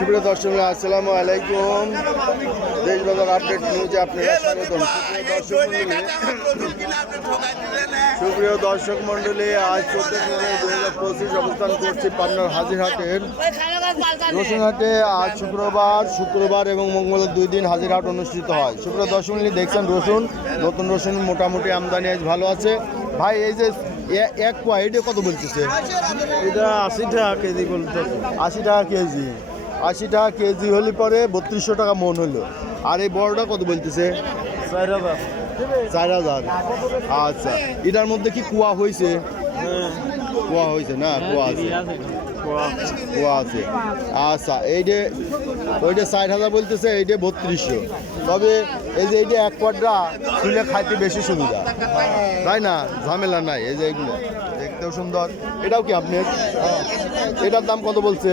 সুপ্রিয় দর্শক আসসালামু আলাইকুম। দেশ বাজার আপডেট নিউজে আপনারা স্বাগতম। সুপ্রিয় দর্শক মন্ডলী, আজ 14 জুলাই 2025 অবস্থান করছি পাবনার হাজিরহাটের রসুনহাটে। আজ শুক্রবার এবং মঙ্গলবার 2 দিন হাজিরহাট অনুষ্ঠিত হয়। সুপ্রিয় দর্শক মন্ডলী, দেখছেন রসুন, নতুন রসুন মোটামুটি আমদানি আজ ভালো আছে। ভাই এই যে এক পোয়া এটা কত বলতেছে? এটা 80 টাকা কেজি বলতে। 80 টাকা কেজি। 80 টাকা কেজি হলে পরে 3200 টাকা মন হলো। আর এই বড়টা কত বলতেছে? 4000। 4000। আচ্ছা, এটার মধ্যে কি কুয়া হয়েছে? কুয়া হয়েছে না? কুয়া আছে, কুয়া আছে। আচ্ছা, ওইটা 60,000 বলতেছে, এইটা 3200। তবে এই যে এইটা এক কোয়াড্রা শুনে খাইতে বেশি সুবিধা, তাই না? ঝামেলা নাই। এই যে এইগুলো দেখতেও সুন্দর। এটাও কি আপনার? এটার দাম কত বলছে?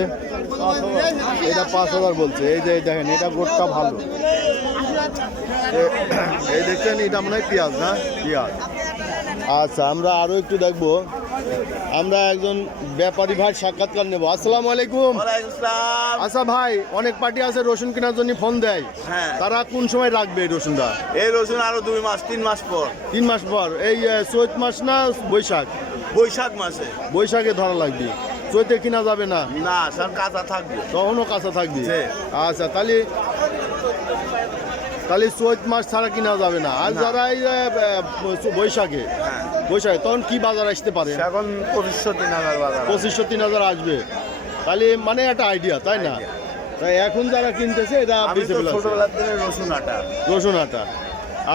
এটা 5000 বলছে। এই যে দেখেন, এটা গোটটা ভালো। এই দেখছেন, এটা মনে হয় পেঁয়াজ, না? পেঁয়াজ। আচ্ছা, আমরা আরও একটু দেখবো। আমরা একজন ব্যাপারী ভাই সাক্ষাৎকার নেব। আসসালামু আলাইকুম। আচ্ছা ভাই, অনেক পার্টি আছে রসুন কেনার জন্য ফোন দেয়। হ্যাঁ। তারা কোন সময় রাখবে এই রসুনটা? এই রসুন আরো 2 মাস 3 মাস পর। 3 মাস পর। এই চৈত মাস না বৈশাখ? বৈশাখ মাসে। বৈশাখে ধরা লাগবে। চৈতে কিনা যাবে না? না, সব কাঁচা থাকবে। তখনও কাঁচা থাকবে। জি। আচ্ছা, তাহলে চৈত মাস ছাড়া কিনা যাবে না। আর যারা এই বৈশাখে তখন কি বাজার আসতে পারে? এখন 2500-3000 বাজার। 2500-3000 আসবে। তাহলে মানে একটা আইডিয়া, তাই না? তাই এখন যারা কিনতেছে এটা আমি তো ছোটবেলার দিনে রসুন আটা। রসুন আটা।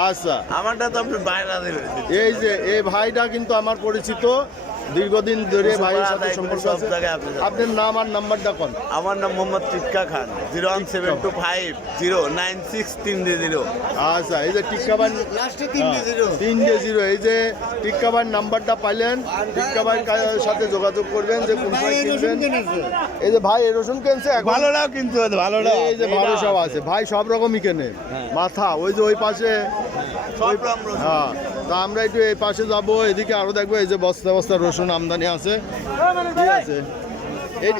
আচ্ছা, আমারটা তো আপনি বাইরে দিলেন। এই যে এই ভাইটা কিন্তু আমার পরিচিত, দীর্ঘদিন ধরে ভাইয়ের সাথে সম্পর্ক আছে। আপনার নাম আর নাম্বারটা কোন? আমার নাম মোহাম্মদ টিক্কা খান। 01725096300। আচ্ছা, এই যে টিক্কাবান 300। এই যে টিক্কাবান নাম্বারটা পাইলেন, টিক্কাবান সাথে যোগাযোগ করবেন যে কোন সময় কিনবেন। এই যে ভাই এই রসুন কিনছে এখন। ভালোটাও কিন্তু ভালোটা। এই যে ভালো সব আছে ভাই, সব রকমই কেনে। মাথা ওই যে ওই পাশে। সব রকম রসুন। হ্যাঁ, তা আমরা একটু এই পাশে যাবো, এদিকে আরো দেখবো। এই যে বস্তা বস্তা রসুন আমদানি আছে। ঠিক আছে, এই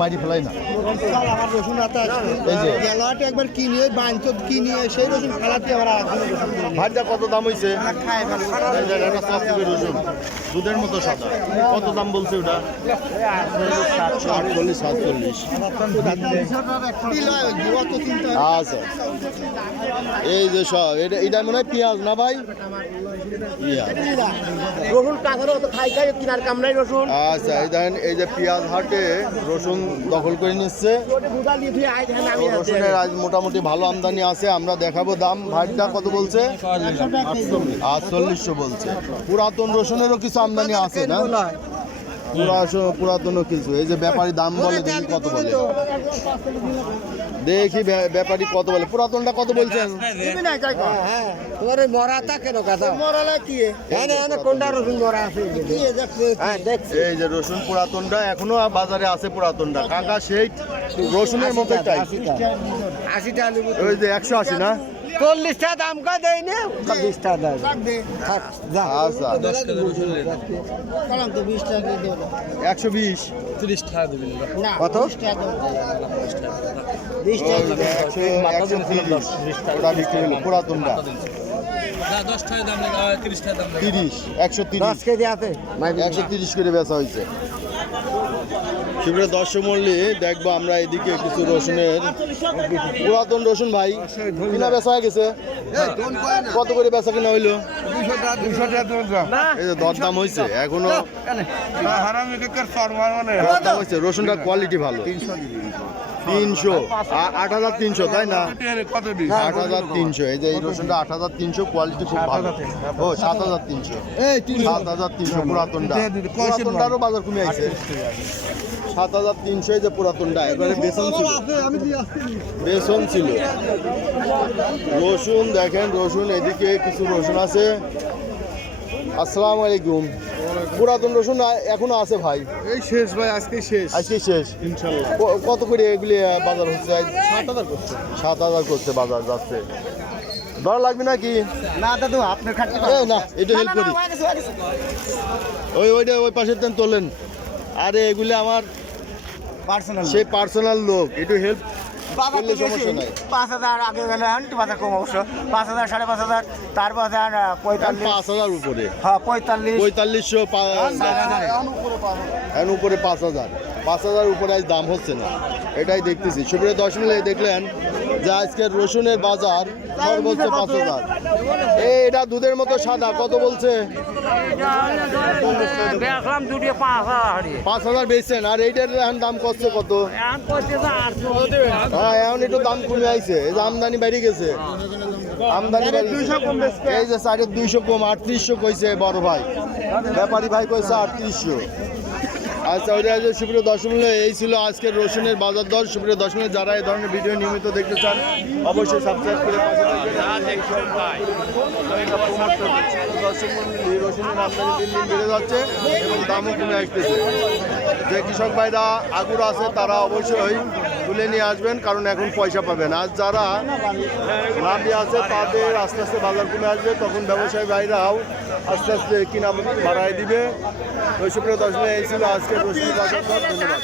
মারি ফেলাই না। এই যে একবার কিনে কিনে সেই রসুন ফেলাতে ভাইটা কত দাম হয়েছে? রসুন দুধের মতো সাদা। কত দাম বলছে ওটা? 48-47। আচ্ছা, এই যে সব এটা মনে হয় পেঁয়াজ না ভাই? রসুন কাঁচারও তো খাই খাই কিনার কাম নাই রসুন। আচ্ছা, এই দেখেন, এই যে পেঁয়াজ হাটে রসুন দখল করে নিচ্ছে। রসুনের আজ মোটামুটি ভালো আমদানি আছে। আমরা দেখাবো দাম। ভাইটা কত বলছে? 4800 বলছে। পুরাতন রসুনেরও কিছু আমদানি আছে না? পুরাতনও কিছু। এই যে ব্যাপারী দাম বলে, দেখি কত বলে। দেখি ব্যাপারী কত বলে। পুরাতনটা কত বলছেন? এই যে রসুন পুরাতনটা এখনো বাজারে আছে। পুরাতনটা কাকা সেই রসুনের মতো টাই। 80 টাকা। ওই যে 180 না? 40 টাকা দাম কা দেয় না, 20 টাকা দেয়। আচ্ছা, 120। 30 টাকা দেবেন। কত? 20 টাকা। 130 ওটা বিক্রি হলো পুরাতনটা। না 10 টাকা দাম নেই, 30 টাকা দাম নেই। 30, 130। 10 কেজি আছে 130 করে বেচা হয়েছে। সুপ্রিয় দর্শক মণ্ডলী, দেখবো আমরা এদিকে কিছু রসুনের পুরাতন রসুন। ভাই কিনা বেচা হয়ে গেছে? কত করে বেচা কিনা হইলো? 200 টাকা। এই যে দরদাম হয়েছে এখনো। দরদাম হয়েছে। রসুনটা কোয়ালিটি ভালো। 300, 8300, তাই না? 8300। এই যে এই রসুনটা 8300, কোয়ালিটি খুব ভালো। ও 7300। 7300 পুরাতনটা। পুরাতনটারও বাজার কমে আছে। 7300 এই যে পুরাতনটা। এবারে বেসন ছিল, বেসন ছিল। রসুন দেখেন, রসুন এদিকে কিছু রসুন আছে। আসসালামু আলাইকুম। পুরাতন রসুন এখনো আছে ভাই? এই শেষ ভাই, আজকে শেষ। আজকে শেষ ইনশাআল্লাহ। কত করে এগুলি বাজার হচ্ছে? 7000 করছে। 7000 করছে বাজার যাচ্ছে। দর লাগবে নাকি? না দাদু, আপনার খাটতে না, এটা হেল্প করি। ওইটা ওই পাশের তেন তোলেন। আরে এগুলি আমার পার্সোনাল সে পার্সোনাল লোক, একটু হেল্প করলে সমস্যা নাই। 5,000 আগে গেলে একটু বাজার কম অবশ্য 5,000 5,500 তারপর 45 5,000 উপরে, হ্যাঁ 45 4500 এখন উপরে 5,000, 5,000 উপরে আজ দাম হচ্ছে না, এটাই দেখতেছি। সুপ্রিয় দর্শক মণ্ডলী, দেখলেন যে আজকের রসুনের বাজার সর্বোচ্চ 5,000। এটা দুধের মতো সাদা, কত বলছে? দেখলাম দুটো 5,000 5,000 বেচছেন, আর এইটার এখন দাম করছে কত? এখন কইতে 800 হ্যাঁ, এখন একটু দাম কমে আইছে, এই যে আমদানি বেড়ে গেছে, আমদানি বেড়ে গেছে। এই যে 250 কম, 3800 কইছে বড় ভাই, ব্যাপারী ভাই কইছে 3800। আচ্ছা, ওইটা যে সুপ্রিয় দর্শক মণ্ডলী, এই ছিল আজকের রসুনের বাজার দর। সুপ্রিয় দর্শক মণ্ডলী, যারা এই ধরনের ভিডিও নিয়মিত দেখতে চান অবশ্যই সাবস্ক্রাইব করে পাশে থাকবেন। দর্শক মণ্ডলী, রসুনের আমদানি দিন দিন বেড়ে যাচ্ছে এবং দামও কমে আসতেছে। যে কৃষক ভাইরা আগুরা আছে তারা অবশ্যই তুলে নিয়ে আসবেন, কারণ এখন পয়সা পাবেন। আর যারা লাভি আছে তাদের আস্তে আস্তে বাজার কমে আসবে, তখন ব্যবসায়ী ভাইরাও আস্তে আস্তে কিনা বাড়ায় দিবে। তো সুপ্রিয় দর্শক, এই ছিল আজকের রসুনের বাজার দর। ধন্যবাদ।